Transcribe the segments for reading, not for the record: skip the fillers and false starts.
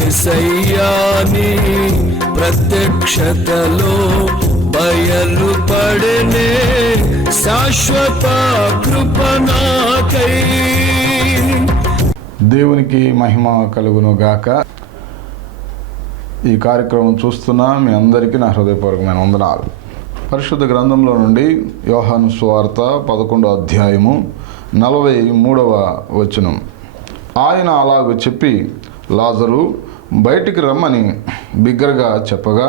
యేసయ్యాని ప్రత్యక్షతలో బయలుపడనే శాశ్వత కృపణకై. దేవునికి మహిమ కలుగును గాక. ఈ కార్యక్రమం చూస్తున్న మీ అందరికీ నా హృదయపూర్వకమైన వందనాలు. పరిశుద్ధ గ్రంథంలో నుండి యోహాను సువార్త 11వ అధ్యాయము 43వ వచనం. ఆయన అలాగ చెప్పి లాజరు బయటికి రమ్మని బిగ్గరగా చెప్పగా,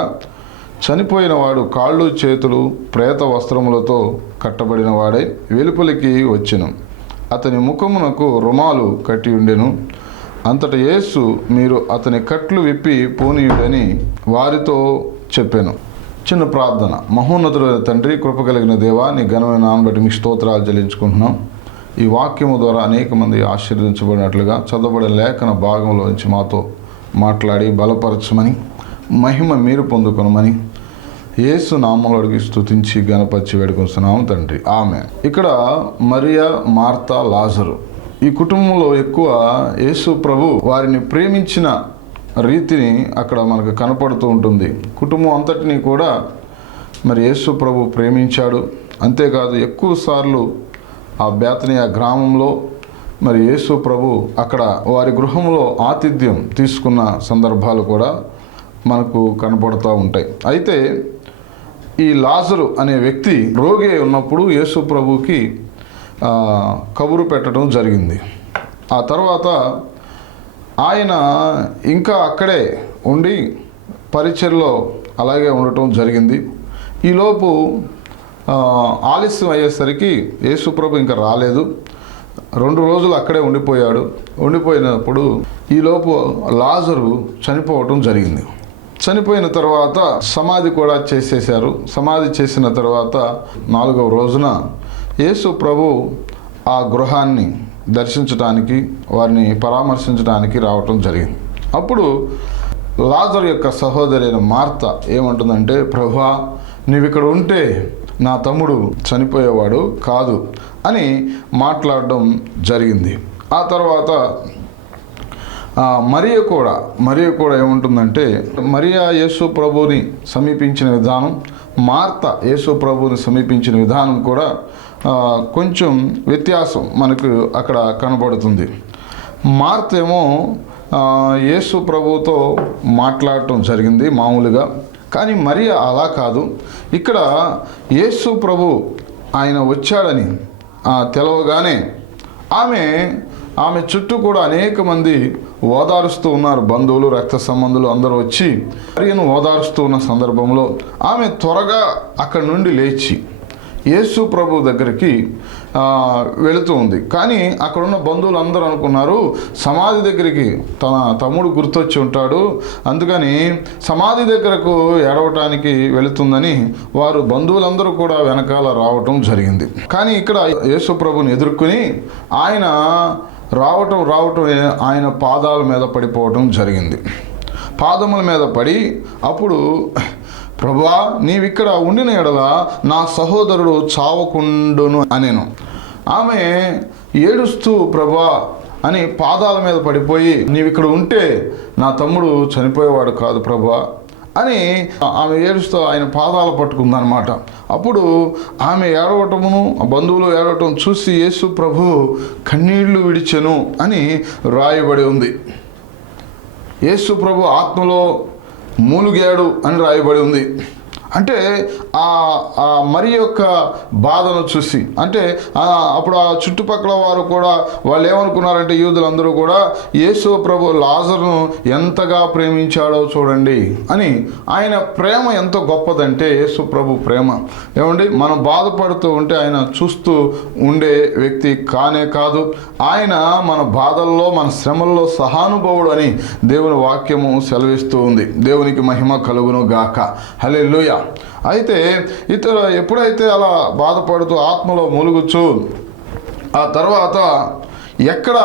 చనిపోయిన వాడు కాళ్ళు చేతులు ప్రేత వస్త్రములతో కట్టబడిన వాడై వెలుపలికి వచ్చెను. అతని ముఖమునకు రుమాలు కట్టి ఉండెను. అంతట యేసు, మీరు అతని కట్లు విప్పి పోనీయుడని వారితో చెప్పాను. చిన్న ప్రార్థన. మహోన్నతుడైన తండ్రి, కృప కలిగిన దేవా, నీ ఘనమైన నామమును బట్టి మీకు స్తోత్రాలు చెల్లించుకుంటున్నాం. ఈ వాక్యము ద్వారా అనేక మంది ఆశీర్వదించబడినట్లుగా చదవబడిన లేఖన భాగంలో నుంచి మాతో మాట్లాడి బలపరచమని, మహిమ మీరు పొందుకొనమని యేసు నామములో అడిగి స్తుతించి గణపరిచి వేడుకొస్తున్నాము తండ్రి, ఆమేన్. ఇక్కడ మరియా, మార్తా, లాజరు ఈ కుటుంబంలో ఎక్కువ యేసు ప్రభు వారిని ప్రేమించిన రీతిని అక్కడ మనకు కనపడుతూ ఉంటుంది. కుటుంబం అంతటినీ కూడా మరి యేసు ప్రభు ప్రేమించాడు. అంతేకాదు ఎక్కువ సార్లు ఆ బేతనియా గ్రామంలో మరి యేసు ప్రభు అక్కడ వారి గృహంలో ఆతిథ్యం తీసుకున్న సందర్భాలు కూడా మనకు కనపడుతూ ఉంటాయి. అయితే ఈ లాజరు అనే వ్యక్తి రోగి ఉన్నప్పుడు యేసు ప్రభుకి కబురు పెట్టడం జరిగింది. ఆ తర్వాత ఆయన ఇంకా అక్కడే ఉండి పరిచర్లో అలాగే ఉండటం జరిగింది. ఈలోపు ఆలస్యం అయ్యేసరికి యేసు ప్రభు ఇంకా రాలేదు. 2 రోజులు అక్కడే ఉండిపోయినప్పుడు ఈలోపు లాజరు చనిపోవటం జరిగింది. చనిపోయిన తర్వాత సమాధి కూడా చేసేశారు. సమాధి చేసిన తర్వాత 4వ రోజున యేసు ప్రభు ఆ గృహాన్ని దర్శించడానికి, వారిని పరామర్శించడానికి రావటం జరిగింది. అప్పుడు లాజరు యొక్క సహోదరి అయిన మార్త ఏమంటుందంటే, ప్రభువా, నీవు ఇక్కడ ఉంటే నా తమ్ముడు చనిపోయేవాడు కాదు అని మాట్లాడడం జరిగింది. ఆ తర్వాత మరియ కూడా ఏముంటుందంటే, మరియా యేసు ప్రభుని సమీపించిన విధానం, మార్త యేసు ప్రభుని సమీపించిన విధానం కూడా కొంచెం వ్యత్యాసం మనకు అక్కడ కనబడుతుంది. మార్త ఏమో యేసు ప్రభుతో మాట్లాడటం జరిగింది మామూలుగా. కానీ మరియ అలా కాదు. ఇక్కడ యేసు ప్రభు ఆయన వచ్చాడని తెలవగానే ఆమె చుట్టూ కూడా అనేక మంది ఓదారుస్తూ ఉన్నారు. బంధువులు, రక్త సంబంధులు అందరూ వచ్చి మరియను ఓదారుస్తూ ఉన్న సందర్భంలో ఆమె త్వరగా అక్కడి నుండి లేచి యేసు ప్రభు దగ్గరికి వెళుతూ ఉంది. కానీ అక్కడున్న బంధువులు అందరూ అనుకున్నారు, సమాధి దగ్గరికి తన తమ్ముడు గుర్తొచ్చి ఉంటాడు, అందుకని సమాధి దగ్గరకు ఏడవటానికి వెళుతుందని వారు బంధువులందరూ కూడా వెనకాల రావటం జరిగింది. కానీ ఇక్కడ యేసు ప్రభుని ఎదుర్కొని ఆయన రావటం ఆయన పాదాల మీద పడిపోవటం జరిగింది. పాదముల మీద పడి అప్పుడు, ప్రభువా, నీవిక్కడ ఉండిన ఎడల నా సహోదరుడు చావకుండును అనేను. ఆమె ఏడుస్తూ ప్రభువా అని పాదాల మీద పడిపోయి, నీవిక్కడ ఉంటే నా తమ్ముడు చనిపోయేవాడు కాదు ప్రభువా అని ఆమె ఏడుస్తూ ఆయన పాదాలు పట్టుకుందనమాట. అప్పుడు ఆమె ఏడవటమును, బంధువులు ఏడవటం చూసి యేసు ప్రభు కన్నీళ్లు విడిచెను అని రాయబడి ఉంది. యేసు ప్రభు ఆత్మలో మూలుగాడు అని రాయబడి ఉంది. అంటే ఆ మరి యొక్క బాధను చూసి, అంటే అప్పుడు ఆ చుట్టుపక్కల వారు కూడా వాళ్ళు ఏమనుకున్నారంటే, యూదులందరూ కూడా యేసు ప్రభు లాజరును ఎంతగా ప్రేమించాడో చూడండి అని. ఆయన ప్రేమ ఎంత గొప్పదంటే, యేసు ప్రభు ప్రేమ ఏమండి, మనం బాధపడుతూ ఉంటే ఆయన చూస్తూ ఉండే వ్యక్తి కానే కాదు. ఆయన మన బాధల్లో, మన శ్రమల్లో సహానుభవుడు అని దేవుని వాక్యము సెలవిస్తూ ఉంది. దేవునికి మహిమ కలుగును గాక. హల్లెలూయా. అయితే ఎప్పుడైతే అలా బాధపడుతూ ఆత్మలో మూలుగుచ్చు, ఆ తర్వాత ఎక్కడ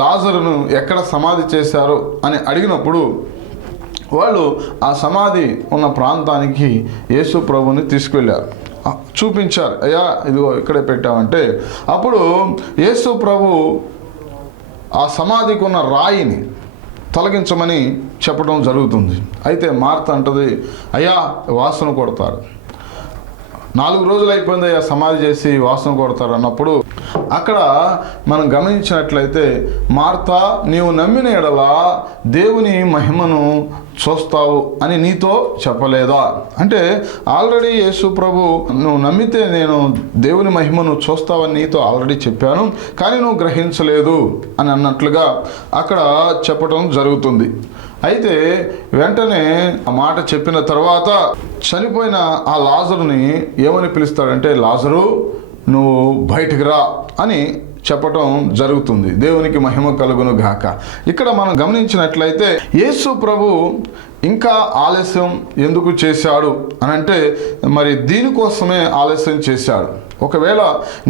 లాజరును ఎక్కడ సమాధి చేశారు అని అడిగినప్పుడు వాళ్ళు ఆ సమాధి ఉన్న ప్రాంతానికి యేసు ప్రభుని తీసుకువెళ్ళారు, చూపించారు. అయ్యా ఇదిగో ఇక్కడే పెట్టామంటే అప్పుడు యేసు ప్రభు ఆ సమాధికి ఉన్న రాయిని తొలగించమని చెప్పడం జరుగుతుంది. అయితే మార్త అంటది, అయ్యా వాసన కొడతారు, 4 రోజులు అయిపోయిందయ్యా సమాధి చేసి వాసన కొడతారు అన్నప్పుడు అక్కడ మనం గమనించినట్లయితే, మార్త నీవు నమ్మిన ఎడల దేవుని మహిమను చూస్తావు అని నీతో చెప్పలేదా? అంటే ఆల్రెడీ యేసు ప్రభు నువ్వు నమ్మితే నేను దేవుని మహిమను చూస్తావని నీతో ఆల్రెడీ చెప్పాను, కానీ నువ్వు గ్రహించలేదు అని అన్నట్లుగా అక్కడ చెప్పడం జరుగుతుంది. అయితే వెంటనే ఆ మాట చెప్పిన తర్వాత చనిపోయిన ఆ లాజరుని ఏమని పిలుస్తాడంటే, లాజరు నువ్వు బయటికి రా అని చెప్పటం జరుగుతుంది. దేవునికి మహిమ కలుగును గాక. ఇక్కడ మనం గమనించినట్లయితే యేసు ప్రభు ఇంకా ఆలస్యం ఎందుకు చేశాడు అని అంటే, మరి దీనికోసమే ఆలస్యం చేశాడు. ఒకవేళ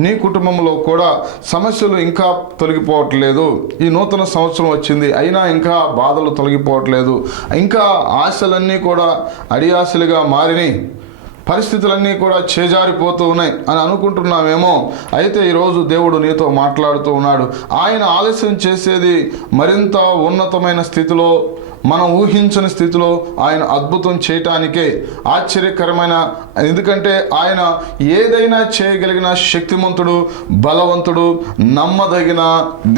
నీ కుటుంబంలో కూడా సమస్యలు ఇంకా తొలగిపోవట్లేదు, ఈ నూతన సంవత్సరం వచ్చింది అయినా ఇంకా బాధలు తొలగిపోవట్లేదు, ఇంకా ఆశలన్నీ కూడా అడియాశలుగా మారినాయి, పరిస్థితులన్నీ కూడా చేజారిపోతూ ఉన్నాయి అని అనుకుంటున్నామేమో. అయితే ఈరోజు దేవుడు నీతో మాట్లాడుతూ ఉన్నాడు. ఆయన ఆలస్యం చేసేది మరింత ఉన్నతమైన స్థితిలో, మనం ఊహించని స్థితిలో ఆయన అద్భుతం చేయటానికే, ఆశ్చర్యకరమైన, ఎందుకంటే ఆయన ఏదైనా చేయగలిగిన శక్తిమంతుడు, బలవంతుడు, నమ్మదగిన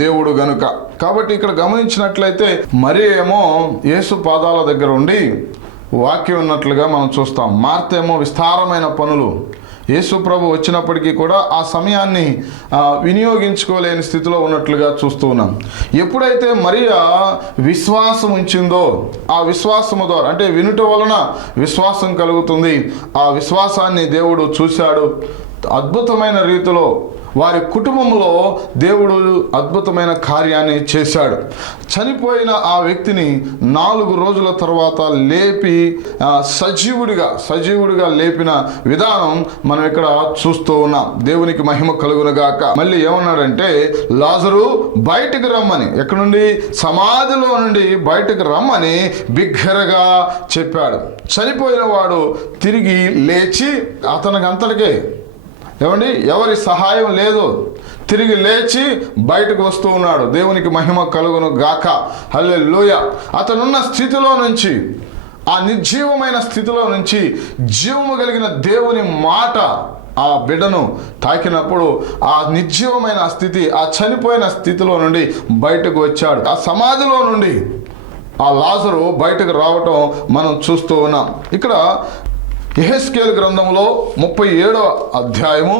దేవుడు గనుక. కాబట్టి ఇక్కడ గమనించినట్లయితే మరి ఏమో యేసు పాదాల దగ్గర ఉండి వాక్యం ఉన్నట్లుగా మనం చూస్తాం. మార్త ఏమో విస్తారమైన పనులు, యేసు ప్రభు వచ్చినప్పటికీ కూడా ఆ సమయాన్ని వినియోగించుకోలేని స్థితిలో ఉన్నట్లుగా చూస్తూ ఉన్నాం. ఎప్పుడైతే మరియా విశ్వాసం ఉంచిందో, ఆ విశ్వాసము ద్వారా, అంటే వినుట వలన విశ్వాసం కలుగుతుంది, ఆ విశ్వాసాన్ని దేవుడు చూశాడు. అద్భుతమైన రీతిలో వారి కుటుంబంలో దేవుడు అద్భుతమైన కార్యాన్ని చేశాడు. చనిపోయిన ఆ వ్యక్తిని 4 రోజుల తర్వాత లేపి సజీవుడిగా లేపిన విధానం మనం ఇక్కడ చూస్తూ ఉన్నాం. దేవునికి మహిమ కలుగునుగాక. మళ్ళీ ఏమన్నాడంటే, లాజరు బయటికి రమ్మని, ఎక్కడి నుండి? సమాధిలో నుండి బయటకు రమ్మని బిగ్గరగా చెప్పాడు. చనిపోయిన వాడు తిరిగి లేచి అతనికంతటికే ఎవరి సహాయం లేదు, తిరిగి లేచి బయటకు వస్తూ ఉన్నాడు. దేవునికి మహిమ కలుగును గాక. హల్లెలూయా. అతనున్న స్థితిలో నుంచి, ఆ నిర్జీవమైన స్థితిలో నుంచి జీవము కలిగిన దేవుని మాట ఆ బిడ్డను తాకినప్పుడు ఆ నిర్జీవమైన స్థితి, ఆ చనిపోయిన స్థితిలో నుండి బయటకు వచ్చాడు. ఆ సమాధిలో నుండి ఆ లాజరు బయటకు రావటం మనం చూస్తూ ఉన్నాం. ఇక్కడ యెహెజ్కేలు గ్రంథంలో 37వ అధ్యాయము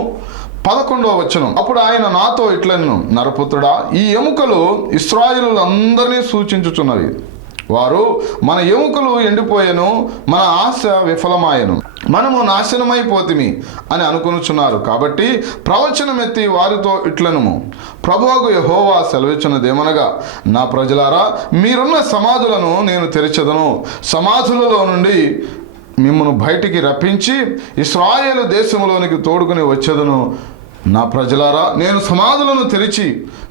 11వ వచనం. అప్పుడు ఆయన నాతో ఇట్లనెను, నరపుత్రుడా, ఈ ఎముకలు ఇశ్రాయేలులందరినీ సూచించుచున్నవి. వారు మన ఎముకలు ఎండిపోయెను, మన ఆశ విఫలమాయెను, మనము నాశనమైపోతిమి అని అనుకొనుచున్నారు. కాబట్టి ప్రవచనమెత్తి వారితో ఇట్లనుము, ప్రభువగు యెహోవా సెలవిచ్చినదేమనగా, నా ప్రజలారా, మీరున్న సమాధులను నేను తెరచెదను, సమాధులలో నుండి మిమ్మను బయటికి రప్పించి ఇశ్రాయేలు దేశంలోనికి తోడుకుని వచ్చేదను. నా ప్రజలారా, నేను సమాధులను తెరిచి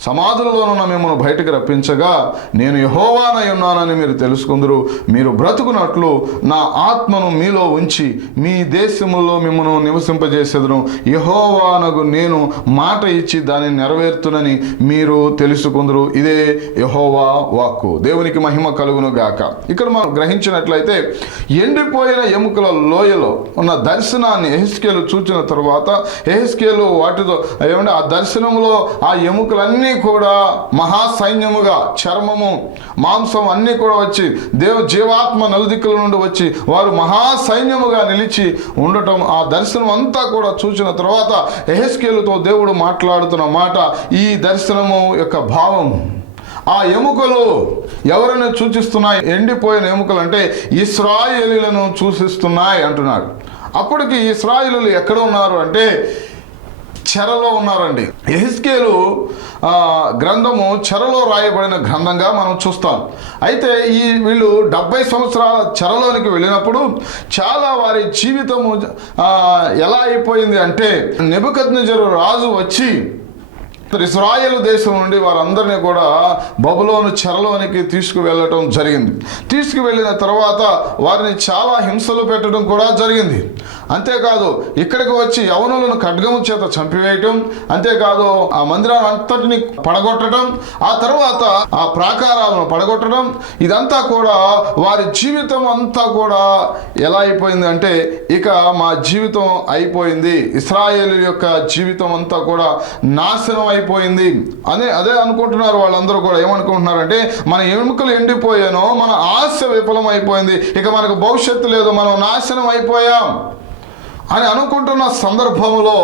సమాధులలోనున్న మిమ్మల్ని బయటకు రప్పించగా నేను యెహోవానై ఉన్నానని మీరు తెలుసుకుందురు. మీరు బ్రతుకున్నట్లు నా ఆత్మను మీలో ఉంచి మీ దేశములో మిమ్మల్ని నివసింపజేసేదను. యెహోవానగు నేను మాట ఇచ్చి దానిని నెరవేర్తునని మీరు తెలుసుకుందురు. ఇదే యెహోవా వాక్కు. దేవునికి మహిమ కలుగును గాక. ఇక్కడ మనం గ్రహించినట్లయితే ఎండిపోయిన ఎముకల లోయలో ఉన్న దర్శనాన్ని యెహెజ్కేలు చూచిన తర్వాత యెహెజ్కేలు వాటితో ఆ దర్శనంలో ఆ ఎముకలన్నీ కూడా మహాసైన్యముగా, చర్మము, మాంసం అన్నీ కూడా వచ్చి జీవాత్మ నలుదిక్కుల నుండి వచ్చి వారు మహాసైన్యముగా నిలిచి ఉండటం, ఆ దర్శనం అంతా కూడా చూసిన తర్వాత యెహెజ్కేలుతో దేవుడు మాట్లాడుతున్న మాట, ఈ దర్శనము యొక్క భావం, ఆ ఎముకలు ఎవరిని సూచిస్తున్నాయి? ఎండిపోయిన ఎముకలు అంటే ఇశ్రాయేలీలను సూచిస్తున్నాయి అంటున్నాడు. అప్పటికి ఇశ్రాయేలీలు ఎక్కడ ఉన్నారు అంటే చెరలో ఉన్నారండి. యెహెజ్కేలు గ్రంథము చెరలో రాయబడిన గ్రంథంగా మనం చూస్తాం. అయితే వీళ్ళు 70 సంవత్సరాల చెరలోనికి వెళ్ళినప్పుడు చాలా వారి జీవితము ఎలా అయిపోయింది అంటే, నెబుకద్నెజరు రాజు వచ్చి ఇశ్రాయేలు దేశం నుండి వారందరినీ కూడా బబులోను చెరలోనికి తీసుకువెళ్ళటం జరిగింది. తీసుకువెళ్ళిన తర్వాత వారిని చాలా హింసలు పెట్టడం కూడా జరిగింది. అంతేకాదు ఇక్కడికి వచ్చి యవనులను ఖడ్గము చేత చంపివేయటం, అంతేకాదు ఆ మందిరాన్ని అంతటిని పడగొట్టడం, ఆ తర్వాత ఆ ప్రాకారాలను పడగొట్టడం, ఇదంతా కూడా వారి జీవితం అంతా కూడా ఎలా అయిపోయింది అంటే ఇక మా జీవితం అయిపోయింది, ఇశ్రాయేలు యొక్క జీవితం అంతా కూడా నాశనం అయిపోయింది అదే అనుకుంటున్నారు. వాళ్ళందరూ కూడా ఏమనుకుంటున్నారంటే మన ఎముకలు ఎండిపోయానో, మన ఆశ విఫలం అయిపోయింది, ఇక మనకు భవిష్యత్తు లేదు, మనం నాశనం అయిపోయాం అని అనుకుంటున్న సందర్భంలో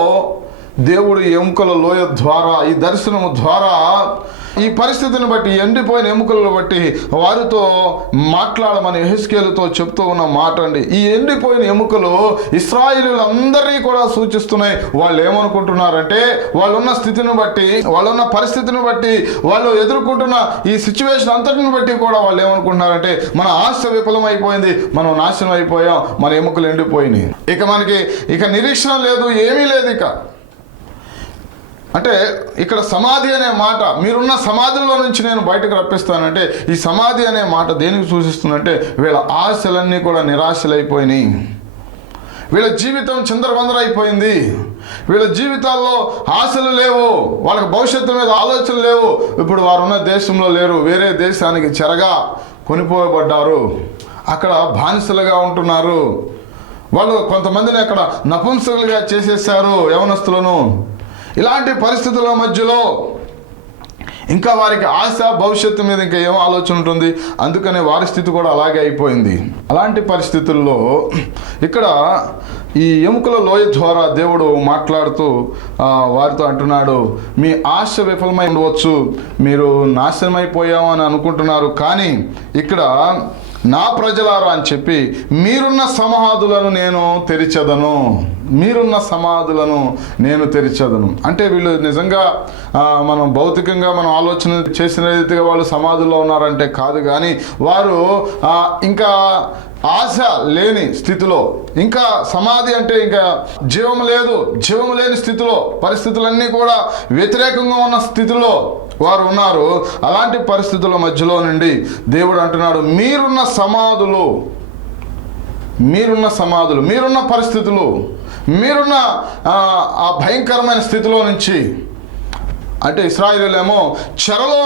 దేవుడు ఎముకల లోయ ద్వారా, ఈ దర్శనము ద్వారా ఈ పరిస్థితిని బట్టి, ఎండిపోయిన ఎముకలను బట్టి వారితో మాట్లాడమని యెహెజ్కేలుతో చెప్తూ ఉన్న మాట అండి. ఈ ఎండిపోయిన ఎముకలు ఇశ్రాయేలీయులందరినీ కూడా సూచిస్తున్నాయి. వాళ్ళు ఏమనుకుంటున్నారంటే వాళ్ళున్న స్థితిని బట్టి, వాళ్ళున్న పరిస్థితిని బట్టి, వాళ్ళు ఎదుర్కొంటున్న ఈ సిచ్యువేషన్ అంతటిని బట్టి కూడా వాళ్ళు ఏమనుకుంటున్నారంటే మన ఆశ విఫలం అయిపోయింది, మనం నాశనం అయిపోయాం, మన ఎముకలు ఎండిపోయినాయి, ఇక నిరీక్షణ లేదు, ఏమీ లేదు. ఇక అంటే ఇక్కడ సమాధి అనే మాట, మీరున్న సమాధుల్లో నుంచి నేను బయటకు రప్పిస్తానంటే ఈ సమాధి అనే మాట దేనికి సూచిస్తుందంటే వీళ్ళ ఆశలన్నీ కూడా నిరాశలైపోయినాయి, వీళ్ళ జీవితం చిందరవందరైపోయింది, వీళ్ళ జీవితాల్లో ఆశలు లేవు, వాళ్ళకి భవిష్యత్తు మీద ఆలోచనలు లేవు. ఇప్పుడు వారు ఉన్న దేశంలో లేరు, వేరే దేశానికి చెరగా కొనిపోబడ్డారు, అక్కడ బానిసలుగా ఉంటున్నారు. వాళ్ళు కొంతమందిని అక్కడ నపుంసకులుగా చేసేసారు యవనస్తులను. ఇలాంటి పరిస్థితుల మధ్యలో ఇంకా వారికి ఆశ, భవిష్యత్తు మీద ఇంకా ఏం ఆలోచన ఉంటుంది, అందుకనే వారి స్థితి కూడా అలాగే అయిపోయింది. అలాంటి పరిస్థితుల్లో ఇక్కడ ఈ ఎముకల లోయ ద్వారా దేవుడు మాట్లాడుతూ వారితో అంటున్నాడు, మీ ఆశ విఫలమై ఉండవచ్చు, మీరు నాశనమైపోయామని అనుకుంటున్నారు, కానీ ఇక్కడ నా ప్రజలారా అని చెప్పి మీరున్న సమాధులను నేను తెరిచెదను, మీరున్న సమాధులను నేను తెరిచెదను. అంటే వీళ్ళు నిజంగా మనం భౌతికంగా మనం ఆలోచన చేసిన రీతిగా వాళ్ళు సమాధుల్లో ఉన్నారంటే కాదు, కానీ వారు ఇంకా ఆశ లేని స్థితిలో, ఇంకా సమాధి అంటే ఇంకా జీవం లేని స్థితిలో, పరిస్థితులన్నీ కూడా వ్యతిరేకంగా ఉన్న స్థితిలో వారు ఉన్నారు. అలాంటి పరిస్థితుల మధ్యలో నుండి దేవుడు అంటున్నాడు, మీరున్న సమాధులు, మీరున్న పరిస్థితులు, మీరున్న ఆ భయంకరమైన స్థితిలో నుంచి, అంటే ఇశ్రాయేలీయులేమో చెరలో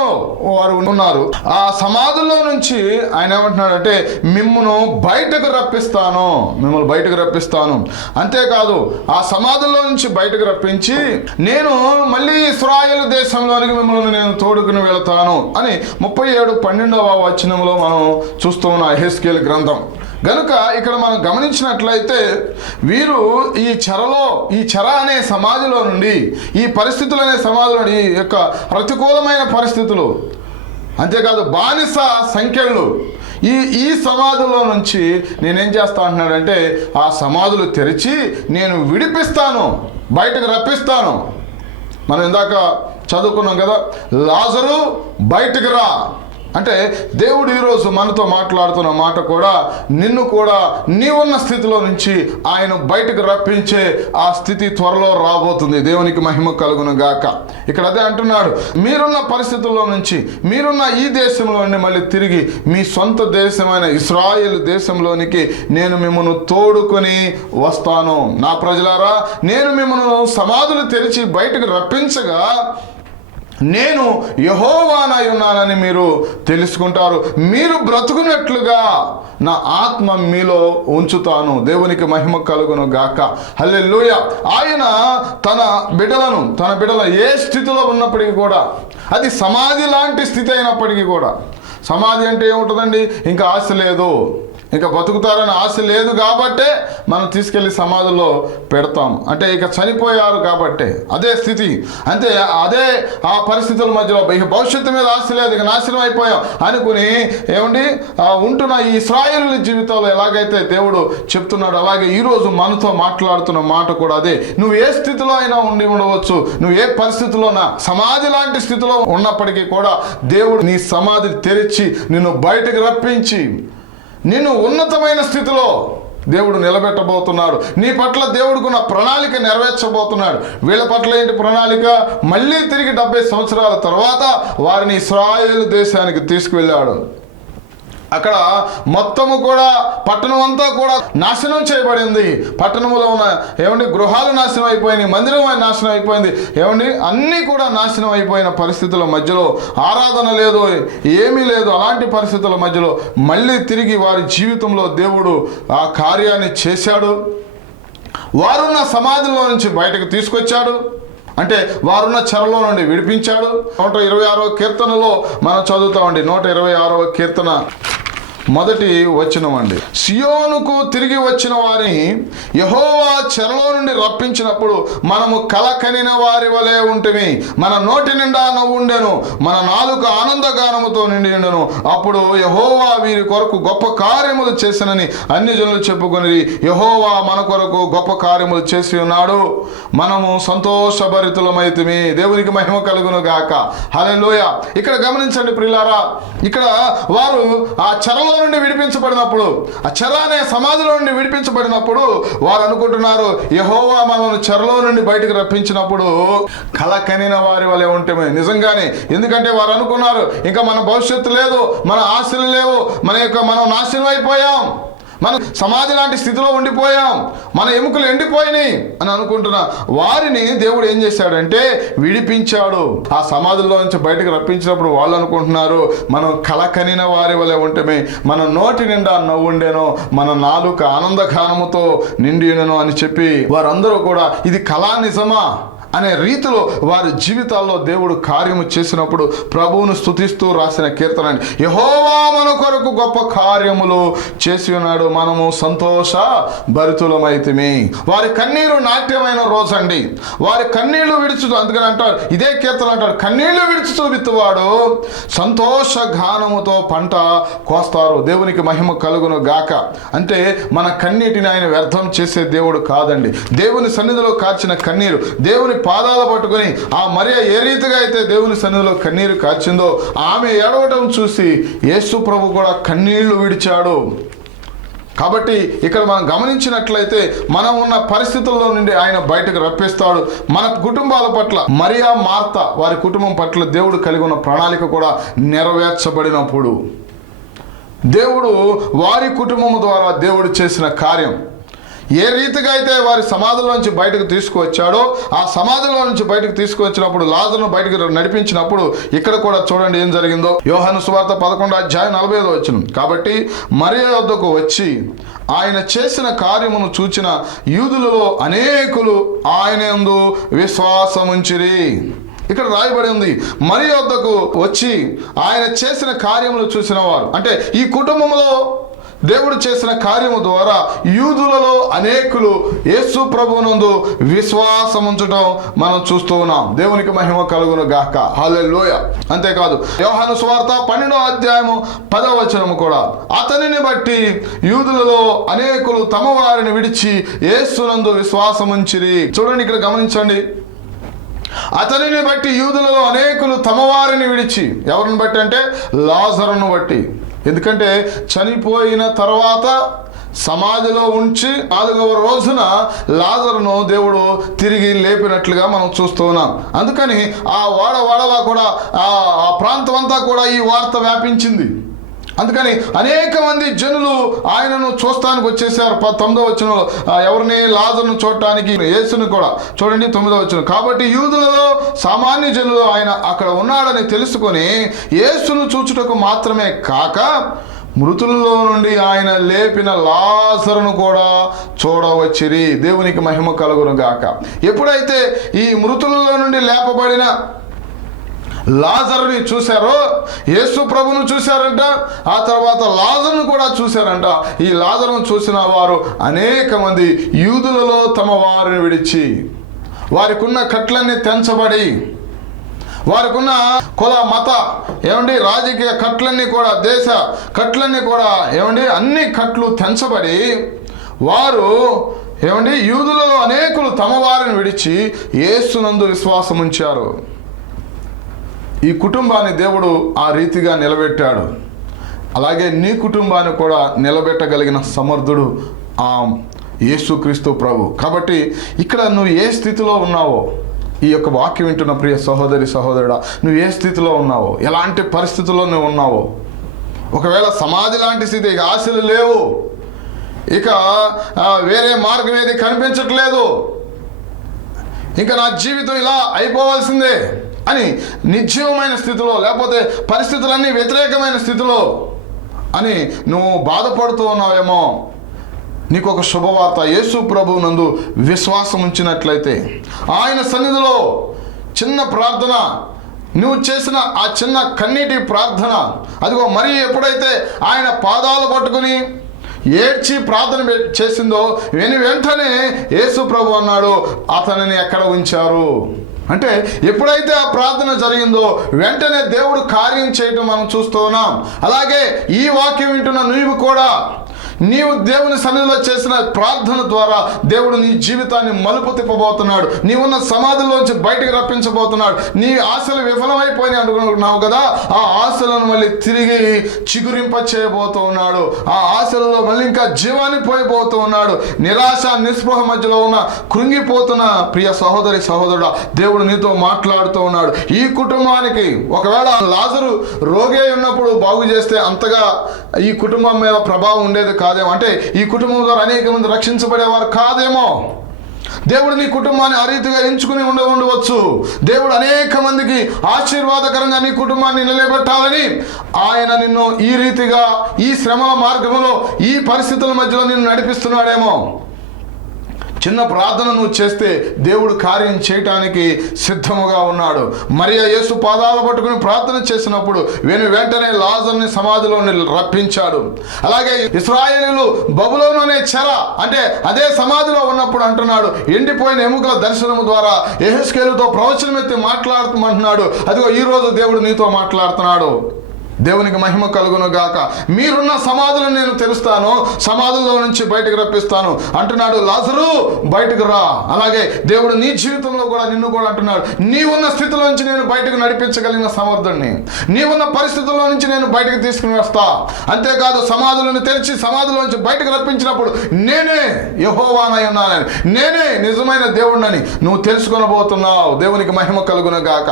వారు ఉన్నారు, ఆ సమాధుల్లో నుంచి ఆయన ఏమంటున్నాడంటే మిమ్మల్ని బయటకు రప్పిస్తాను. అంతేకాదు ఆ సమాధుల్లో నుంచి బయటకు రప్పించి నేను మళ్ళీ ఇశ్రాయేలు దేశంలోనికి మిమ్మల్ని నేను తోడుకుని వెళతాను అని 37:12 వచనంలో మనం చూస్తూ ఉన్న యెహెజ్కేలు గ్రంథం. గనుక ఇక్కడ మనం గమనించినట్లయితే వీరు ఈ చెర అనే సమాధిలో నుండి, ఈ పరిస్థితులు అనే సమాధిలో నుండి, ఈ యొక్క ప్రతికూలమైన పరిస్థితులు, అంతేకాదు బానిస సంఖ్యలు, ఈ సమాధుల్లో నుంచి నేనేం చేస్తా అంటున్నాడంటే ఆ సమాధులు తెరిచి నేను విడిపిస్తాను, బయటకు రప్పిస్తాను. మనం ఇందాక చదువుకున్నాం కదా, లాజరు బయటకు రా అంటే దేవుడు ఈరోజు మనతో మాట్లాడుతున్న మాట కూడా నిన్ను కూడా నీవున్న స్థితిలో నుంచి ఆయన బయటకు రప్పించే ఆ స్థితి త్వరలో రాబోతుంది. దేవునికి మహిమ కలుగును గాక. ఇక్కడ అదే అంటున్నాడు, మీరున్న పరిస్థితుల్లో నుంచి, మీరున్న ఈ దేశంలో నుండి మళ్ళీ తిరిగి మీ సొంత దేశమైన ఇశ్రాయేలు దేశంలోనికి నేను మిమ్మల్ని తోడుకొని వస్తాను. నా ప్రజలారా, నేను మిమ్మల్ని సమాధులు తెరిచి బయటకు రప్పించగా నేను యెహోవానై ఉన్నానని మీరు తెలుసుకుంటారు, మీరు బ్రతుకున్నట్లుగా నా ఆత్మ మీలో ఉంచుతాను. దేవునికి మహిమ కలుగును గాక. హల్లెలూయా. ఆయన తన బిడ్డలను ఏ స్థితిలో ఉన్నప్పటికీ కూడా, అది సమాధి లాంటి స్థితి అయినప్పటికీ కూడా, సమాధి అంటే ఏముంటుందండి, ఇంకా ఆశ లేదు, ఇంకా బతుకుతారని ఆశ లేదు కాబట్టే మనం తీసుకెళ్ళి సమాధిలో పెడతాం. అంటే ఇక చనిపోయారు కాబట్టే అదే స్థితి, అంతే అదే ఆ పరిస్థితుల మధ్యలో ఇక భవిష్యత్తు మీద ఆశ లేదు, ఇక నాశనం అయిపోయాం అనుకుని ఉంటున్న ఈ ఇశ్రాయేలు జీవితంలో ఎలాగైతే దేవుడు చెప్తున్నాడు, అలాగే ఈరోజు మనతో మాట్లాడుతున్న మాట కూడా అదే. నువ్వు ఏ స్థితిలో అయినా ఉండవచ్చు, నువ్వు ఏ పరిస్థితిలోనా, సమాధి లాంటి స్థితిలో ఉన్నప్పటికీ కూడా దేవుడు నీ సమాధి తెరిచి నిన్ను బయటకు రప్పించి నిన్ను ఉన్నతమైన స్థితిలో, దేవుడు నిలబెట్టబోతున్నాడు. నీ పట్ల దేవుడికున్న ప్రణాళిక నెరవేర్చబోతున్నాడు. వీళ్ళ పట్ల ఏంటి ప్రణాళిక? మళ్ళీ తిరిగి 70 సంవత్సరాల తర్వాత వారిని ఇశ్రాయేలు దేశానికి తీసుకువెళ్ళాడు. అక్కడ మొత్తము కూడా పట్టణం అంతా కూడా నాశనం చేయబడింది. పట్టణంలో ఉన్న గృహాలు నాశనం అయిపోయినాయి, మందిరం నాశనం అయిపోయింది. అన్నీ కూడా నాశనం అయిపోయిన పరిస్థితుల మధ్యలో ఆరాధన లేదు, ఏమీ లేదు. అలాంటి పరిస్థితుల మధ్యలో మళ్ళీ తిరిగి వారి జీవితంలో దేవుడు ఆ కార్యాన్ని చేశాడు. వారున్న సమాధిలో నుంచి బయటకు తీసుకొచ్చాడు. అంటే వారున్న చెరలో నుండి విడిపించాడు. 126వ కీర్తనలో మనం చదువుతామండి. 126వ కీర్తన మొదటి వచనం అండి. సియోనుకు తిరిగి వచ్చిన వారిని యెహోవా చెరలో నుండి రప్పించినప్పుడు మనము కలకనిన వారి వలె ఉంటిమి. మన నోటి నిండా నవ్వుండెను, మన నాలుక ఆనందగానముతో నిండి ఉండెను. అప్పుడు యెహోవా వీరి కొరకు గొప్ప కార్యములు చేసినని అన్ని జనులు చెప్పుకొని, యెహోవా మన కొరకు గొప్ప కార్యములు చేసి ఉన్నాడు, మనము సంతోషభరితులమైతిమి. దేవునికి మహిమ కలుగును గాక. హల్లెలూయా. ఇక్కడ గమనించండి ప్రియులారా, ఇక్కడ వారు ఆ చెరలో నుండి విడిపించబడినప్పుడు, ఆ చెర అనే సమాధిలో నుండి విడిపించబడినప్పుడు వారు అనుకుంటున్నారు, యెహోవా మనల్ని చెరలో నుండి బయటకు రప్పించినప్పుడు కలకనిన వారి వలె ఉంటమే. నిజంగానే, ఎందుకంటే వారు అనుకున్నారు ఇంకా మన భవిష్యత్తు లేదు, మన ఆశలు లేవు, మనం నాశనం అయిపోయాం, మనం సమాధి లాంటి స్థితిలో ఉండిపోయాం, మన ఎముకలు ఎండిపోయినాయి అని అనుకుంటున్న వారిని దేవుడు ఏం చేశాడంటే విడిపించాడు. ఆ సమాధుల్లో నుంచి బయటకు రప్పించినప్పుడు వాళ్ళు అనుకుంటున్నారు, మనం కలకనిన వారి వలె ఉంటమే, మన నోటి నిండా నవ్వుండెనో, మన నాలుక ఆనందగానముతో నిండినను అని చెప్పి వారందరూ కూడా ఇది కళా నిజమా అనే రీతిలో వారి జీవితాల్లో దేవుడు కార్యము చేసినప్పుడు ప్రభువును స్తుతిస్తూ రాసిన కీర్తన. యెహోవా మన కొరకు గొప్ప కార్యములు చేసి ఉన్నాడు, మనము సంతోష భరితులమైతిమి. వారి కన్నీరు నాట్యమైన రోజండి. వారి కన్నీళ్లు విడుచుతూ, అందుకని అంటారు, ఇదే కీర్తన అంటారు, కన్నీళ్లు విడుచుతూ విత్తువాడు సంతోష గానముతో పంట కోస్తారు. దేవునికి మహిమ కలుగును గాక. అంటే మన కన్నీటిని ఆయన వ్యర్థం చేసే దేవుడు కాదండి. దేవుని సన్నిధిలో కార్చిన కన్నీరు, దేవుని పాదాలు పట్టుకొని ఆ మరియ ఏ రీతిగా అయితే దేవుని సన్నిధిలో కన్నీరు కార్చిందో, ఆమె ఏడవటం చూసి యేసు ప్రభు కూడా కన్నీళ్లు విడిచాడు. కాబట్టి ఇక్కడ మనం గమనించినట్లయితే మనం ఉన్న పరిస్థితుల్లో నుండి ఆయన బయటకు రప్పిస్తాడు. మన కుటుంబాల పట్ల, మరియా మార్త వారి కుటుంబం పట్ల దేవుడు కలిగి ఉన్న ప్రణాళిక కూడా నెరవేర్చబడినప్పుడు దేవుడు వారి కుటుంబం ద్వారా దేవుడు చేసిన కార్యం ఏ రీతిగా అయితే వారి సమాధిలోంచి బయటకు తీసుకువచ్చాడో, ఆ సమాధిలో నుంచి బయటకు తీసుకువచ్చినప్పుడు లాజరును బయటకు నడిపించినప్పుడు ఇక్కడ కూడా చూడండి ఏం జరిగిందో. యోహాను సువార్త 11:45 కాబట్టి మరియ వద్దకు వచ్చి ఆయన చేసిన కార్యమును చూచిన యూదులలో అనేకులు ఆయన యందు విశ్వాసముంచిరి. ఇక్కడ రాయబడి ఉంది, మరియ వద్దకు వచ్చి ఆయన చేసిన కార్యములు చూసిన వారు, అంటే ఈ కుటుంబంలో దేవుడు చేసిన కార్యము ద్వారా యూదులలో అనేకులు యేసు ప్రభువునందు విశ్వాసం ఉంచడం మనం చూస్తూ ఉన్నాం. దేవునికి మహిమ కలుగును గాక. హల్లెలూయా. అంతేకాదు యోహాను సువార్త 12:10 కూడా, అతనిని బట్టి యూదులలో అనేకులు తమ వారిని విడిచి యేసునందు విశ్వాసం ఉంచిరి. చూడండి ఇక్కడ గమనించండి, అతనిని బట్టి యూదులలో అనేకులు తమ వారిని విడిచి, ఎవరిని బట్టి అంటే లాజరును బట్టి. ఎందుకంటే చనిపోయిన తర్వాత సమాధిలో ఉంచి 4వ రోజున లాజరును దేవుడు తిరిగి లేపినట్లుగా మనం చూస్తూ ఉన్నాం. అందుకని ఆ వాడలా కూడా ఆ ప్రాంతం అంతా కూడా ఈ వార్త వ్యాపించింది. అందుకని అనేక మంది జనులు ఆయనను చూస్తానికి వచ్చేసారు. 9వ వచనంలో ఎవరిని? లాజరును చూడటానికి యేసుని కూడా. చూడండి 9వ వచనం, కాబట్టి యూదులలో సామాన్య జనులు ఆయన అక్కడ ఉన్నాడని తెలుసుకొని యేసును చూచుటకు మాత్రమే కాక మృతులలో నుండి ఆయన లేపిన లాజరును కూడా చూడవచ్చిరి. దేవునికి మహిమ కలుగును గాక. ఎప్పుడైతే ఈ మృతులలో నుండి లేపబడిన లాజరుని చూశారో, యేసు ప్రభును చూశారంట, ఆ తర్వాత లాజరును కూడా చూశారంట. ఈ లాజరును చూసిన వారు అనేక మంది యూదులలో తమ వారిని విడిచి, వారికున్న కట్లన్నీ తెంచబడి, వారికున్న కుల మత రాజకీయ కట్లన్నీ కూడా, దేశ కట్లన్నీ కూడా అన్ని కట్లు తెంచబడి వారు యూదులలో అనేకులు తమ వారిని విడిచి యేసునందు విశ్వాసం ఉంచారు. ఈ కుటుంబాన్ని దేవుడు ఆ రీతిగా నిలబెట్టాడు. అలాగే నీ కుటుంబాన్ని కూడా నిలబెట్టగలిగిన సమర్థుడు ఆ యేసుక్రీస్తు ప్రభు. కాబట్టి ఇక్కడ నువ్వు ఏ స్థితిలో ఉన్నావో, ఈ యొక్క వాక్యం వింటున్న ప్రియ సహోదరి సహోదరుడా, నువ్వు ఏ స్థితిలో ఉన్నావో, ఎలాంటి పరిస్థితుల్లో నువ్వు ఉన్నావో, ఒకవేళ సమాధి లాంటి స్థితి, ఇక ఆశలు లేవు, ఇక వేరే మార్గం ఏది కనిపించట్లేదు, ఇంకా నా జీవితం ఇలా అయిపోవాల్సిందే అని నిర్జీవమైన స్థితిలో, లేకపోతే పరిస్థితులన్నీ వ్యతిరేకమైన స్థితిలో అని నువ్వు బాధపడుతూ ఉన్నావేమో, నీకు ఒక శుభవార్త. యేసు ప్రభువు నందు విశ్వాసం ఉంచినట్లయితే, ఆయన సన్నిధిలో చిన్న ప్రార్థన, నువ్వు చేసిన ఆ చిన్న కన్నీటి ప్రార్థన, అదిగో మరి ఎప్పుడైతే ఆయన పాదాలు పట్టుకుని ఏడ్చి ప్రార్థన చేసిందో వెంటనే యేసు ప్రభు అన్నాడు, అతనిని ఎక్కడ ఉంచారు అంటే, ఎప్పుడైతే ఆ ప్రార్థన జరిగిందో వెంటనే దేవుడు కార్యం చేయటం మనం చూస్తూ ఉన్నాం. అలాగే ఈ వాక్యం వింటున్న నీవు కూడా, నీవు దేవుని సన్నిధిలో చేసిన ప్రార్థన ద్వారా దేవుడు నీ జీవితాన్ని మలుపు తిప్పబోతున్నాడు. నీవున్న సమాధిలోంచి బయటకు రప్పించబోతున్నాడు. నీ ఆశలు విఫలమైపోయినాయి అనుకున్నావు కదా, ఆ ఆశలను మళ్ళీ తిరిగి చిగురింప చేయబోతూ ఉన్నాడు. ఆ ఆశలలో మళ్ళీ ఇంకా జీవాన్ని పోయిపోతూ ఉన్నాడు. నిరాశ నిస్పృహ మధ్యలో ఉన్న కృంగిపోతున్న ప్రియ సహోదరి సహోదరుడా, దేవుడు నీతో మాట్లాడుతూ ఉన్నాడు. ఈ కుటుంబానికి ఒకవేళ లాజరు రోగి ఉన్నప్పుడు బాగు చేస్తే అంతగా ఈ కుటుంబం మీద ప్రభావం ఉండేది కాదేమో, అంటే ఈ కుటుంబం ద్వారా అనేక మంది రక్షించబడేవారు కాదేమో. దేవుడు నీ కుటుంబాన్ని ఆ రీతిగా ఎంచుకుని ఉండవచ్చు. దేవుడు అనేక మందికి ఆశీర్వాదకరంగా నీ కుటుంబాన్ని నిలబెట్టాలని ఆయన నిన్ను ఈ రీతిగా ఈ శ్రమల మార్గంలో, ఈ పరిస్థితుల మధ్యలో నిన్ను నడిపిస్తున్నాడేమో. చిన్న ప్రార్థన నువ్వు చేస్తే దేవుడు కార్యం చేయటానికి సిద్ధముగా ఉన్నాడు. మరియ యేసు పాదాలు పట్టుకుని ప్రార్థన చేసినప్పుడు వెంటనే లాజరుని సమాధిలో రప్పించాడు. అలాగే ఇశ్రాయేలీయులు బబులోను అనే చెర, అంటే అదే సమాధిలో ఉన్నప్పుడు అంటున్నాడు, ఎండిపోయిన ఎముకల దర్శనము ద్వారా యెహెజ్కేలుతో ప్రవచనం ఎత్తి మాట్లాడుతూ అదిగో ఈరోజు దేవుడు నీతో మాట్లాడుతున్నాడు. దేవునికి మహిమ కలుగును గాక. మీరున్న సమాధులను నేను తెరుస్తాను, సమాధుల్లో నుంచి బయటకు రప్పిస్తాను అంటున్నాడు. లాజరు బయటకు రా. అలాగే దేవుడు నీ జీవితంలో కూడా నిన్ను కూడా అంటున్నాడు, నీవున్న స్థితిలో నుంచి నేను బయటకు నడిపించగలిగిన సమర్థుడిని, నీవున్న పరిస్థితుల్లో నుంచి నేను బయటకు తీసుకుని వస్తా. అంతేకాదు సమాధులను తెరిచి సమాధుల్లోంచి బయటకు రప్పించినప్పుడు నేనే యెహోవానై ఉన్నానని, నేనే నిజమైన దేవుడినని నువ్వు తెలుసుకొనబోతున్నావు. దేవునికి మహిమ కలుగును గాక.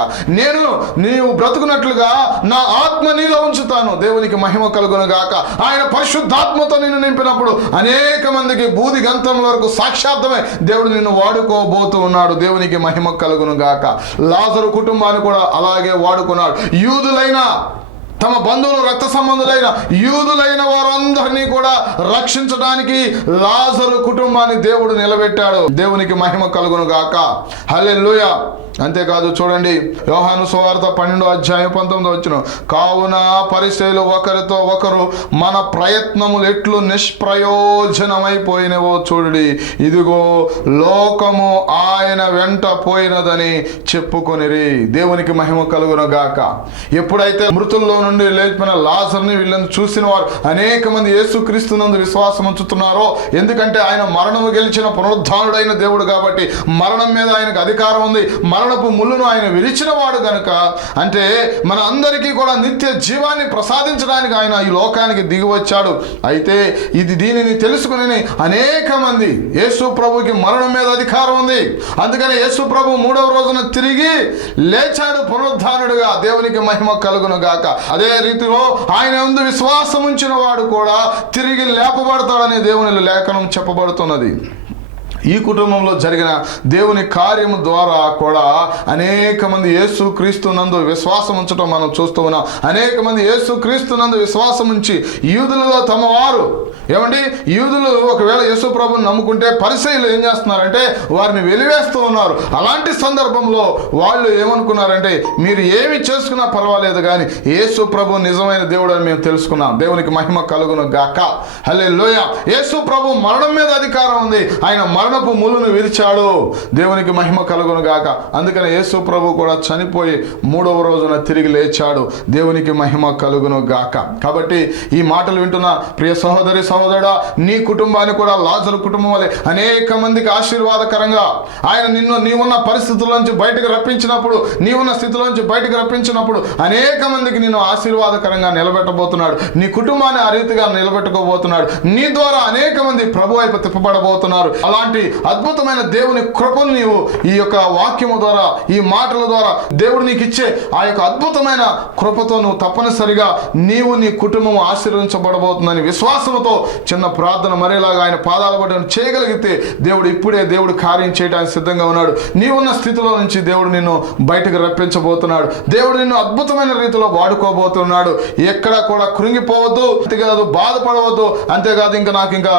నీవు బ్రతుకున్నట్లుగా నా ఆత్మ నీలో ఉంచుతాను. దేవునికి మహిమ కలుగును గాక. ఆయన పరిశుద్ధాత్మతో నిన్ను నింపినప్పుడు అనేక మందికి బూది గంతముల వరకు సాక్షార్థమై దేవుడు నిన్ను వాడుకోబోతూ ఉన్నాడు. దేవునికి మహిమ కలుగును గాక. లాజరు కుటుంబాన్ని కూడా అలాగే వాడుకున్నాడు. యూదులైన తమ బంధువులు, రక్త సంబంధులైన యూదులైన వారందరినీ కూడా రక్షించడానికి లాజరు కుటుంబాన్ని దేవుడు నిలబెట్టాడు. దేవునికి మహిమ కలుగును గాక. హల్లెలూయా. అంతేకాదు చూడండి, యోహాను సువార్త 12:19 కావున పరిసయ్యులు ఒకరితో ఒకరు మన ప్రయత్నములు ఎట్లు నిష్ప్రయోజనమైపోయినవో చూడండి, ఇదిగో లోకము ఆయన వెంట పోయినదని చెప్పుకొనిరి. దేవునికి మహిమ కలుగును గాక. ఎప్పుడైతే మృతుల్లో నుండి లేచిన లాజరుని వీళ్ళని చూసిన వారు అనేక మంది యేసుక్రీస్తునందు విశ్వాసం ఉంచుతున్నారో, ఎందుకంటే ఆయన మరణము గెలిచిన పునరుద్ధానుడైన దేవుడు కాబట్టి మరణం మీద ఆయనకు అధికారం ఉంది. మరణపు ముళ్ళును ఆయన విరిచిన వాడు గనుక, అంటే మన అందరికీ కూడా నిత్య జీవాన్ని ప్రసాదించడానికి ఆయన ఈ లోకానికి దిగి వచ్చాడు. అయితే దీనిని తెలుసుకుని అనేక మంది యేసు ప్రభుకి మరణం మీద అధికారం ఉంది, అందుకని యేసు ప్రభు 3వ రోజున తిరిగి లేచాడు పునరుద్ధానుడుగా. దేవునికి మహిమ కలుగును గాక. అదే రీతిలో ఆయన యందు విశ్వాసం ఉంచిన వాడు కూడా తిరిగి లేపబడతాడని దేవుని లేఖనం చెప్పబడుతున్నది. ఈ కుటుంబంలో జరిగిన దేవుని కార్యము ద్వారా కూడా అనేక మంది యేసు క్రీస్తు నందు విశ్వాసం ఉంచడం మనం చూస్తూ ఉన్నాం. అనేక మంది యేసు క్రీస్తు నందు విశ్వాసం ఉంచి యూదులలో తమ వారు, ఏమండి, యూదులు ఒకవేళ యేసు ప్రభుని నమ్ముకుంటే పరిసయ్యులు ఏం చేస్తున్నారంటే వారిని వెలివేస్తూ ఉన్నారు. అలాంటి సందర్భంలో వాళ్ళు ఏమనుకున్నారంటే, మీరు ఏమి చేసుకున్నా పర్వాలేదు కానీ యేసు ప్రభు నిజమైన దేవుడు అని మేము తెలుసుకున్నాం. దేవునికి మహిమ కలుగును గాక. హల్లెలూయా. యేసు ప్రభు మరణం మీద అధికారం ఉంది. ఆయన మరణం మరణపు ముళ్ళును విరిచాడు. దేవునికి మహిమ కలుగును గాక. అందుకని యేసు ప్రభు కూడా చనిపోయి 3వ రోజున తిరిగి లేచాడు. దేవునికి మహిమ కలుగును గాక. కాబట్టి ఈ మాటలు వింటున్న ప్రియ సహోదరి సహోదరుడా, నీ కుటుంబాన్ని కూడా లాజరు కుటుంబం వలె అనేక మందికి ఆశీర్వాదకరంగా ఆయన నీవున్న పరిస్థితుల్లోంచి బయటకు రప్పించినప్పుడు, నీవున్న స్థితిలోంచి బయటకు రప్పించినప్పుడు అనేక మందికి నేను ఆశీర్వాదకరంగా నిలబెట్టబోతున్నాడు. నీ కుటుంబాన్ని ఆ రీతిగా నిలబెట్టుకోబోతున్నాడు. నీ ద్వారా అనేక మంది ప్రభు వైపు తిప్పబడబోతున్నారు. అలాంటి అద్భుతమైన దేవుని కృపను నీవు ఈ యొక్క వాక్యము ద్వారా, ఈ మాటల ద్వారా దేవుడు నీకు ఇచ్చే ఆ యొక్క అద్భుతమైన కృపతో నువ్వు తప్పనిసరిగా నీవు నీ కుటుంబం ఆశీర్వదించబడబోతుందని విశ్వాసంతో చిన్న ప్రార్థన మరేలాగా ఆయన పాదాల పట్టుకొని చేయగలిగితే దేవుడు కార్యం చేయడానికి సిద్ధంగా ఉన్నాడు. నీవున్న స్థితిలో నుంచి దేవుడు నిన్ను బయటకు రప్పించబోతున్నాడు. దేవుడు నిన్ను అద్భుతమైన రీతిలో వాడుకోబోతున్నాడు. ఎక్కడా కూడా కృంగిపోవద్దు, అంతేకాదు బాధపడవద్దు, అంతేకాదు ఇంకా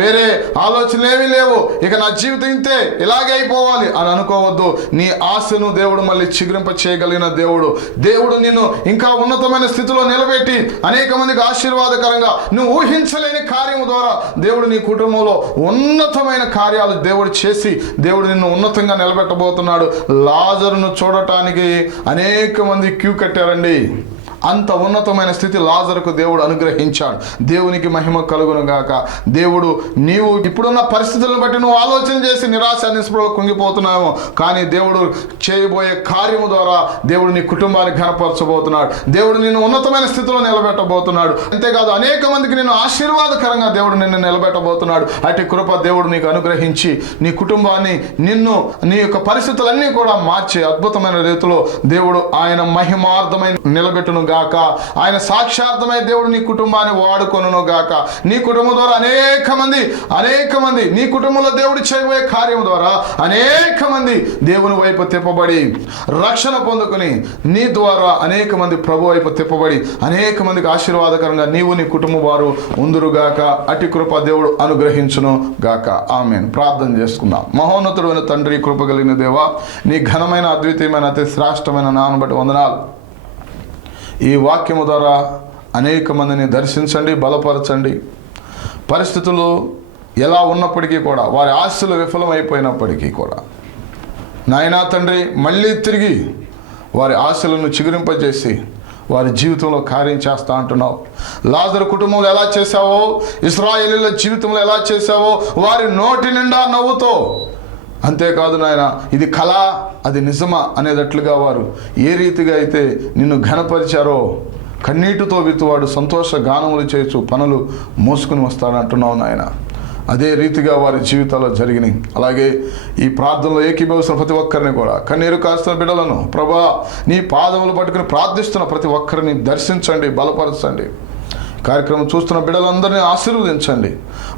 వేరే ఆలోచనలు ఏమీ లేవు, ఇక నా జీవితం ఇంతే, ఇలాగే అయిపోవాలి అని అనుకోవద్దు. నీ ఆశను దేవుడు మళ్ళీ చిగురింప చేయగలిగిన దేవుడు నిన్ను ఇంకా ఉన్నతమైన స్థితిలో నిలబెట్టి అనేక మందికి ఆశీర్వాదకరంగా నువ్వు ఊహించలేని కార్యము ద్వారా దేవుడు నీ కుటుంబంలో ఉన్నతమైన కార్యాలు దేవుడు చేసి దేవుడు నిన్ను ఉన్నతంగా నిలబెట్టబోతున్నాడు. లాజరును చూడటానికి అనేక మంది క్యూ కట్టారండి. అంత ఉన్నతమైన స్థితి లాజరుకు దేవుడు అనుగ్రహించాడు. దేవునికి మహిమ కలుగును గాక. దేవుడు నీవు ఇప్పుడున్న పరిస్థితులను బట్టి నువ్వు ఆలోచన చేసి నిరాశ నిస్పృహలో కుంగిపోతున్నావు, కానీ దేవుడు చేయబోయే కార్యము ద్వారా దేవుడు నీ కుటుంబాన్ని ఘనపరచబోతున్నాడు. దేవుడు నిన్ను ఉన్నతమైన స్థితిలో నిలబెట్టబోతున్నాడు. అంతేకాదు అనేక మందికి నిన్ను ఆశీర్వాదకరంగా దేవుడు నిన్ను నిలబెట్టబోతున్నాడు. అట్టి కృప దేవుడు నీకు అనుగ్రహించి నీ కుటుంబాన్ని, నిన్ను, నీ యొక్క పరిస్థితులన్నీ కూడా మార్చే అద్భుతమైన రీతిలో దేవుడు ఆయన మహిమార్థమై నిలబెట్టును గాక. ఆయన సాక్షార్థమై దేవుడు నీ కుటుంబాన్ని వాడుకొనును గాక. నీ కుటుంబం ద్వారా అనేక మంది నీ కుటుంబంలో దేవుడు చేయబోయే కార్యం ద్వారా అనేక మంది దేవుని వైపు తిప్పబడి రక్షణ పొందుకుని నీ ద్వారా అనేక మంది ప్రభు వైపు తిప్పబడి అనేక మందికి ఆశీర్వాదకరంగా నీవు నీ కుటుంబం వారు ఉందురుగాక. అటి కృప దేవుడు అనుగ్రహించును గాక. ఆమేన్. ప్రార్థన చేసుకుందాం. మహోన్నతుడైన తండ్రి, కృప కలిగిన దేవా, నీ ఘనమైన అద్వితీయమైన అతి శ్రేష్టమైన నామను బట్టి వందనాలు. ఈ వాక్యము ద్వారా అనేక మందిని దర్శించండి, బలపరచండి. పరిస్థితులు ఎలా ఉన్నప్పటికీ కూడా, వారి ఆశలు విఫలమైపోయినప్పటికీ కూడా నాయనా తండ్రి, మళ్ళీ తిరిగి వారి ఆశలను చిగురింపజేసి వారి జీవితంలో కార్యం చేస్తా అంటున్నావు. లాజరు కుటుంబంలో ఎలా చేశావో, ఇశ్రాయేలీయుల జీవితంలో ఎలా చేశావో, వారి నోటి నిండా నవ్వుతో, అంతేకాదు నాయన ఇది కళ అది నిజమా అనేటట్లుగా వారు ఏ రీతిగా అయితే నిన్ను ఘనపరిచారో, కన్నీటితో విత్తువాడు సంతోష గానములు చేయొచ్చు పనులు మోసుకుని వస్తాడంటున్నావు నాయన. అదే రీతిగా వారి జీవితాల్లో జరిగినాయి. అలాగే ఈ ప్రార్థనలో ఏకీభవిస్తున్న ప్రతి ఒక్కరిని కూడా, కన్నీరు కాస్తున్న బిడ్డలను ప్రభా నీ పాదములు పట్టుకుని ప్రార్థిస్తున్న ప్రతి ఒక్కరిని దర్శించండి, బలపరచండి. కార్యక్రమం చూస్తున్న బిడ్డలందరినీ ఆశీర్వదించండి.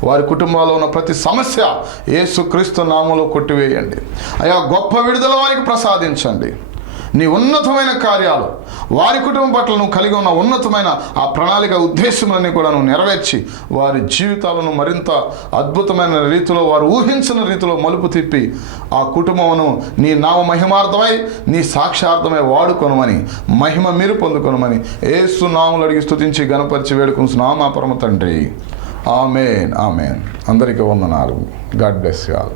వారి కుటుంబాల్లో ఉన్న ప్రతి సమస్య యేసుక్రీస్తు నామములో కొట్టివేయండి. అయా గొప్ప విడుదల వారికి ప్రసాదించండి. నీ ఉన్నతమైన కార్యాలు వారి కుటుంబం పట్ల నువ్వు కలిగి ఉన్న ఉన్నతమైన ఆ ప్రణాళిక ఉద్దేశములన్నీ కూడా నువ్వు నెరవేర్చి వారి జీవితాలను మరింత అద్భుతమైన రీతిలో, వారు ఊహించిన రీతిలో మలుపు తిప్పి ఆ కుటుంబమును నీ నామ మహిమార్థమై, నీ సాక్షార్థమై వాడుకొనమని, మహిమ మీరు పొందుకొనమని యేసు నామములో అడిగి స్తుతించి గణపరిచి వేడుకుంటున్నాం మా పరమ తండ్రి. ఆమేన్. ఆమేన్. అందరికీ వందనాలు. God bless you all.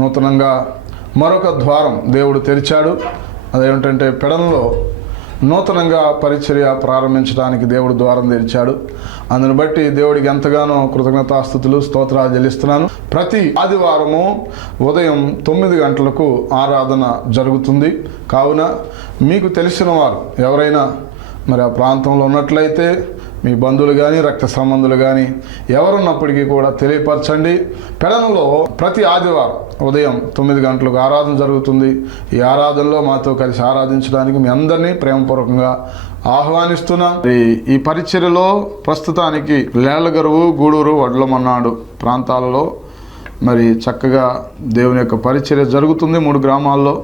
నూతనంగా మరొక ద్వారం దేవుడు తెరిచాడు. అదేమిటంటే పెడలలో నూతనంగా పరిచర్య ప్రారంభించడానికి దేవుడు ద్వారం తెరిచాడు. అందుని బట్టి దేవుడికి ఎంతగానో కృతజ్ఞతాస్తుతులు, స్తోత్రాలు చెల్లిస్తున్నాను. ప్రతి ఆదివారము ఉదయం 9 గంటలకు ఆరాధన జరుగుతుంది. కావున మీకు తెలిసిన వారు ఎవరైనా మరి ఆ ప్రాంతంలో ఉన్నట్లయితే, మీ బంధువులు కానీ రక్త సంబంధులు కానీ ఎవరున్నప్పటికీ కూడా తెలియపరచండి. పెడనలో ప్రతి ఆదివారం ఉదయం 9 గంటలకు ఆరాధన జరుగుతుంది. ఈ ఆరాధనలో మాతో కలిసి ఆరాధించడానికి మీ అందరినీ ప్రేమపూర్వకంగా ఆహ్వానిస్తున్నాం. ఈ పరిచర్యలో ప్రస్తుతానికి లేళ్లగరువు, గూడూరు, వడ్లమన్నాడు ప్రాంతాలలో మరి చక్కగా దేవుని యొక్క పరిచర్య జరుగుతుంది 3 గ్రామాల్లో.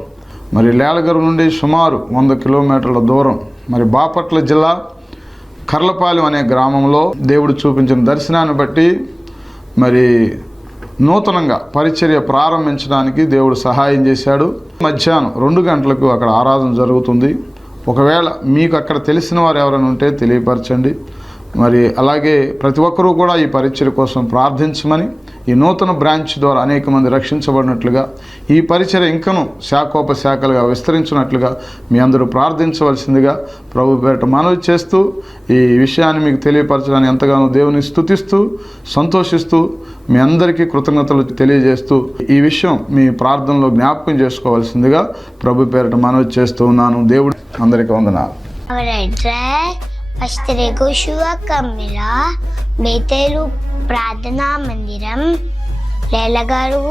మరి లేళ్లగరువు నుండి సుమారు 100 కిలోమీటర్ల దూరం మరి బాపట్ల జిల్లా కర్లపాలెం అనే గ్రామంలో దేవుడు చూపించిన దర్శనాన్ని బట్టి మరి నూతనంగా పరిచర్య ప్రారంభించడానికి దేవుడు సహాయం చేశాడు. మధ్యాహ్నం 2 గంటలకు అక్కడ ఆరాధన జరుగుతుంది. ఒకవేళ మీకు అక్కడ తెలిసిన వారు ఎవరైనా ఉంటే తెలియపరచండి. మరి అలాగే ప్రతి ఒక్కరూ కూడా ఈ పరిచర్య కోసం ప్రార్థించమని, ఈ నూతన బ్రాంచ్ ద్వారా అనేక మంది రక్షించబడినట్లుగా, ఈ పరిచర్య ఇంకను శాఖోపశాఖలుగా విస్తరించినట్లుగా మీ అందరూ ప్రార్థించవలసిందిగా ప్రభు పేరిట మనవి చేస్తూ, ఈ విషయాన్ని మీకు తెలియపరచడానికి ఎంతగానో దేవుని స్తుతిస్తూ సంతోషిస్తూ మీ అందరికీ కృతజ్ఞతలు తెలియజేస్తూ ఈ విషయం మీ ప్రార్థనలో జ్ఞాపకం చేసుకోవాల్సిందిగా ప్రభు పేరిట మనవి చేస్తూ ఉన్నాను. దేవుడు అందరికీ వందనాలు. Our address, Pastor Yehoshua Kamila, Bethelu Pradhana Mandiram, Lelagaru,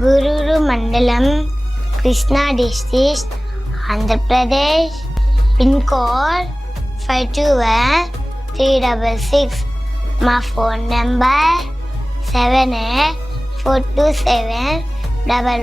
Gururu Mandalam, Krishna District, Andhra Pradesh, PIN code 521366. My phone number 78427111.